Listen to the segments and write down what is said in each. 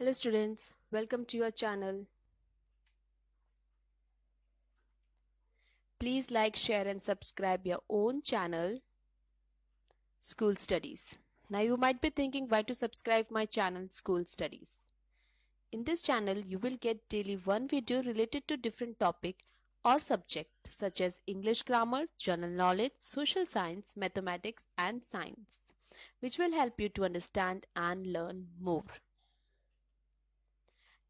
Hello students, welcome to your channel. Please like, share and subscribe your own channel, School Studies. Now you might be thinking why to subscribe my channel, School Studies. In this channel, you will get daily one video related to different topic or subject such as English grammar, general knowledge, social science, mathematics and science, which will help you to understand and learn more.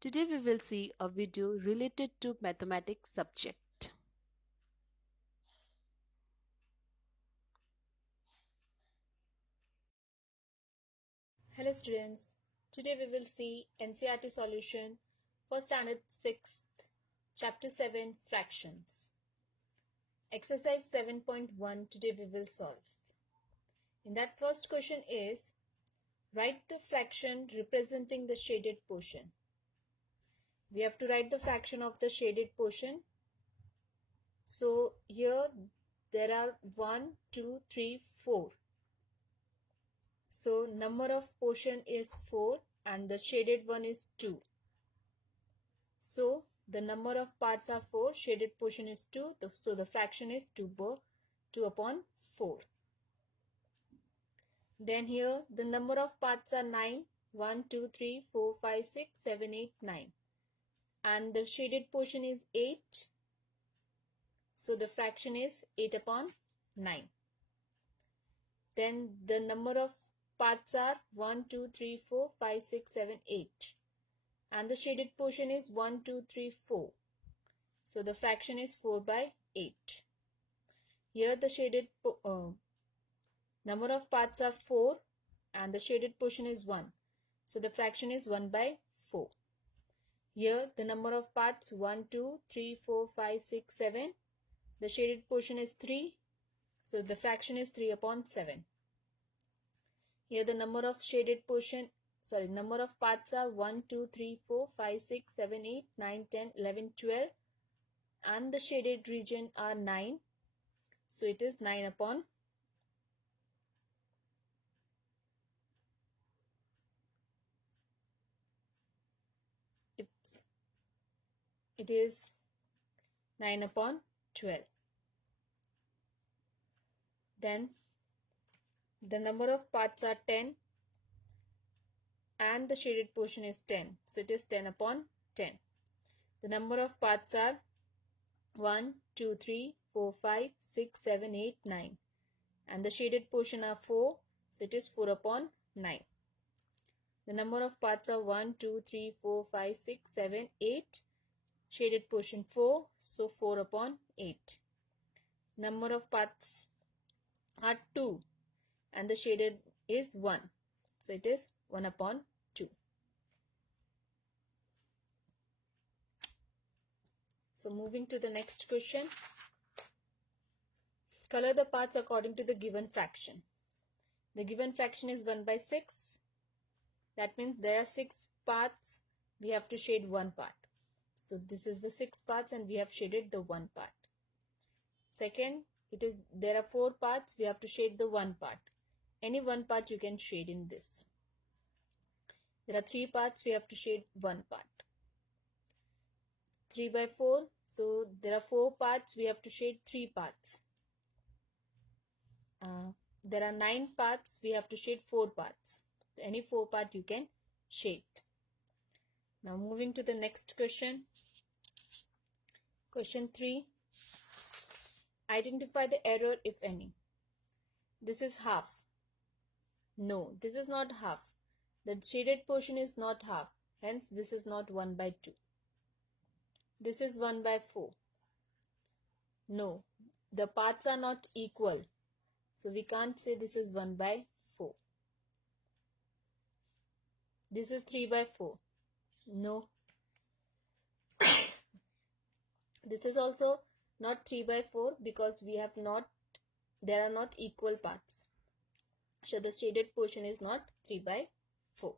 Today we will see a video related to mathematics subject. Hello students, today we will see NCERT solution for standard 6th, chapter 7 fractions. Exercise 7.1 today we will solve. In that first question is, write the fraction representing the shaded portion. We have to write the fraction of the shaded portion. So here there are 1, 2, 3, 4. So number of portion is 4 and the shaded one is 2. So the number of parts are 4, shaded portion is 2. So the fraction is 2 upon 4. Then here the number of parts are 9. 1, 2, 3, 4, 5, 6, 7, 8, 9. And the shaded portion is 8. So the fraction is 8 upon 9. Then the number of parts are 1, 2, 3, 4, 5, 6, 7, 8. And the shaded portion is 1, 2, 3, 4. So the fraction is 4 by 8. Here the shaded number of parts are 4 and the shaded portion is 1. So the fraction is 1 by 4. Here the number of parts 1, 2, 3, 4, 5, 6, 7. The shaded portion is 3. So the fraction is 3 upon 7. Here the number of number of parts are 1, 2, 3, 4, 5, 6, 7, 8, 9, 10, 11, 12 and the shaded region are 9. So it is 9 upon it is 9 upon 12. Then the number of parts are 10 and the shaded portion is 10. So it is 10 upon 10. The number of parts are 1, 2, 3, 4, 5, 6, 7, 8, 9. And the shaded portion are 4. So it is 4 upon 9. The number of parts are 1, 2, 3, 4, 5, 6, 7, 8. Shaded portion 4. So 4 upon 8. Number of parts are 2. And the shaded is 1. So it is 1 upon 2. So moving to the next question. Color the parts according to the given fraction. The given fraction is 1 by 6. That means there are 6 parts. We have to shade 1 part. So this is the 6 parts and we have shaded the 1 part. Second, there are 4 parts. We have to shade the 1 part. Any 1 part you can shade in this. There are 3 parts. We have to shade 1 part. 3 by 4. So there are 4 parts. We have to shade 3 parts. There are 9 parts. We have to shade 4 parts. So any 4 part you can shade. Now moving to the next question. Question 3. Identify the error if any. This is half. No, this is not half. The shaded portion is not half. Hence, this is not 1 by 2. This is 1 by 4. No, the parts are not equal. So, we can't say this is 1 by 4. This is 3 by 4. No. This is also not 3 by 4 because there are not equal parts. So the shaded portion is not 3 by 4.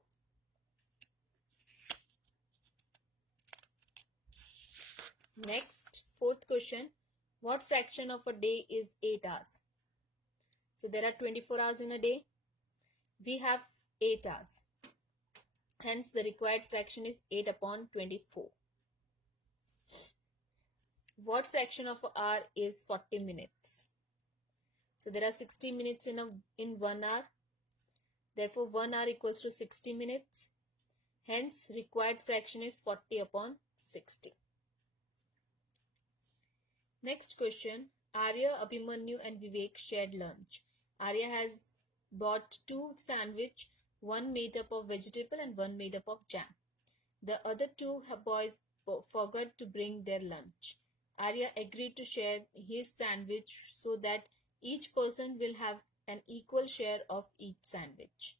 Next, fourth question. What fraction of a day is 8 hours? So there are 24 hours in a day. We have 8 hours. Hence, the required fraction is 8 upon 24. What fraction of an hour is 40 minutes? So there are 60 minutes in 1 hour. Therefore, 1 hour equals to 60 minutes. Hence, required fraction is 40 upon 60. Next question. Arya, Abhimanyu and Vivek shared lunch. Arya has bought 2 sandwiches, one made up of vegetable and one made up of jam. The other 2 boys forgot to bring their lunch. Arya agreed to share his sandwich so that each person will have an equal share of each sandwich.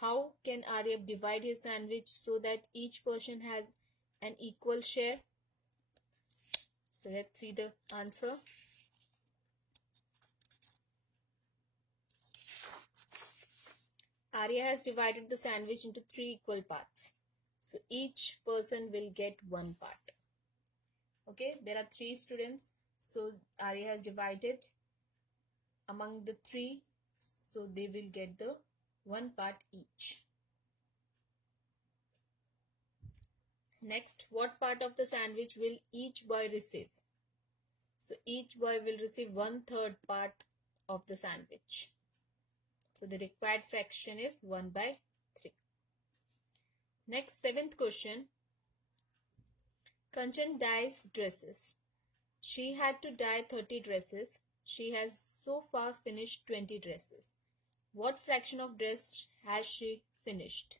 How can Arya divide his sandwich so that each person has an equal share? So let's see the answer. Arya has divided the sandwich into 3 equal parts. So each person will get 1 part. Okay, there are 3 students. So Arya has divided among the 3. So they will get the 1 part each. Next, what part of the sandwich will each boy receive? So each boy will receive 1/3 part of the sandwich. So the required fraction is 1/3. Next, 7th question. Kanchan dyes dresses. She had to dye 30 dresses. She has so far finished 20 dresses. What fraction of dress has she finished?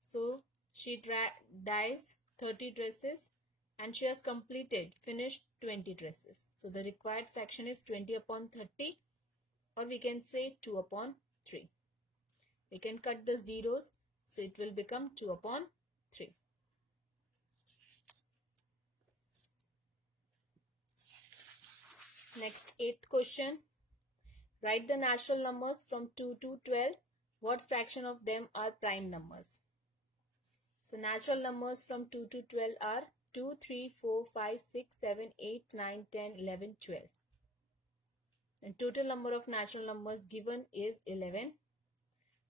So she dyes 30 dresses and she has finished 20 dresses. So the required fraction is 20 upon 30, or we can say 2 upon 3. We can cut the zeros, so it will become 2 upon 3. Next, 8th question. Write the natural numbers from 2 to 12. What fraction of them are prime numbers? So natural numbers from 2 to 12 are 2, 3, 4, 5, 6, 7, 8, 9, 10, 11, 12. And total number of natural numbers given is 11.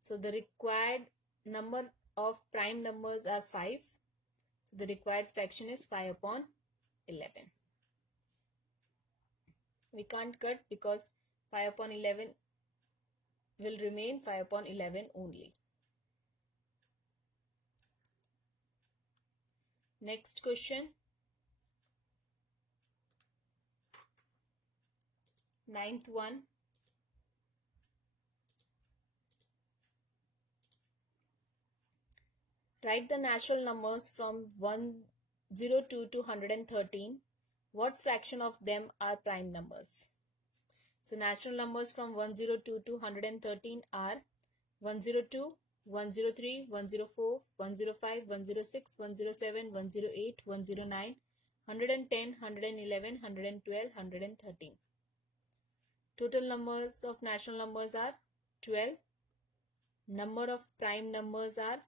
So the required number of prime numbers are 5. So the required fraction is 5 upon 11. We can't cut because 5 upon 11 will remain 5 upon 11 only. Next question. 9th one. Write the natural numbers from 102 to 113. What fraction of them are prime numbers? So natural numbers from 102 to 113 are 102, 103, 104, 105, 106, 107, 108, 109, 110, 111, 112, 113. Total numbers of natural numbers are 12. Number of prime numbers are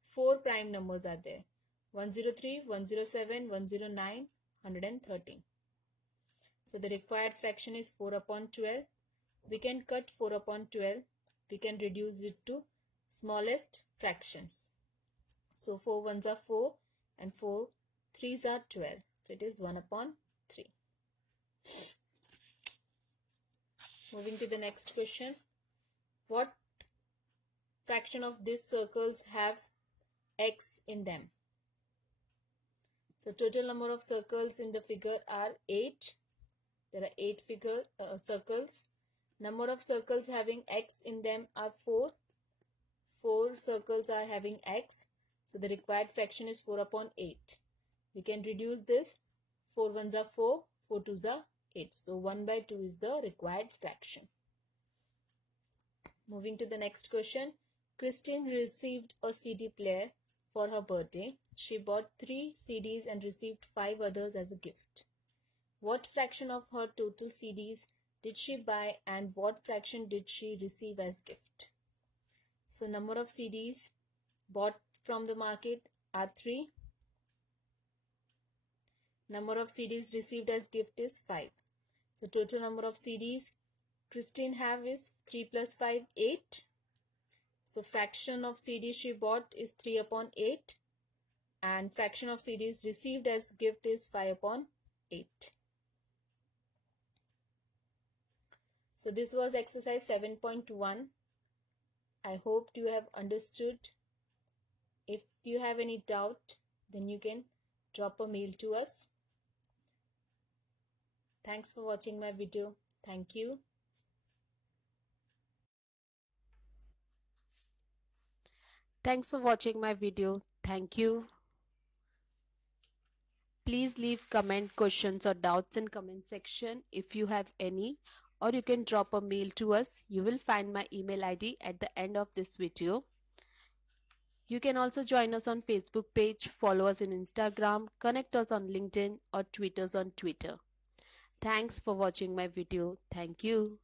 4 prime numbers are there. 103, 107, 109, 113. So the required fraction is 4 upon 12. We can cut 4 upon 12. We can reduce it to smallest fraction. So 4 ones are 4 and 4 threes are 12. So it is 1 upon 3. Moving to the next question. What fraction of these circles have x in them? So total number of circles in the figure are 8. There are 8 circles. Number of circles having x in them are 4. 4 circles are having x. So the required fraction is 4 upon 8. We can reduce this. 4 ones are 4. 4 twos are 8. So 1/2 is the required fraction. Moving to the next question. Christine received a CD player for her birthday. She bought 3 CDs and received 5 others as a gift. What fraction of her total CDs did she buy and what fraction did she receive as gift? So number of CDs bought from the market are 3. Number of CDs received as gift is 5. So total number of CDs Christine have is 3 plus 5, 8. So fraction of CDs she bought is 3 upon 8 and fraction of CDs received as gift is 5 upon 8. So this was exercise 7.1. I hope you have understood. If you have any doubt, then you can drop a mail to us. Thanks for watching my video. Thank you. Thanks for watching my video. Thank you. Please leave comment, questions or doubts in comment section if you have any, or you can drop a mail to us. You will find my email ID at the end of this video. You can also join us on Facebook page, follow us in Instagram, connect us on LinkedIn or tweet us on Twitter. Thanks for watching my video. Thank you.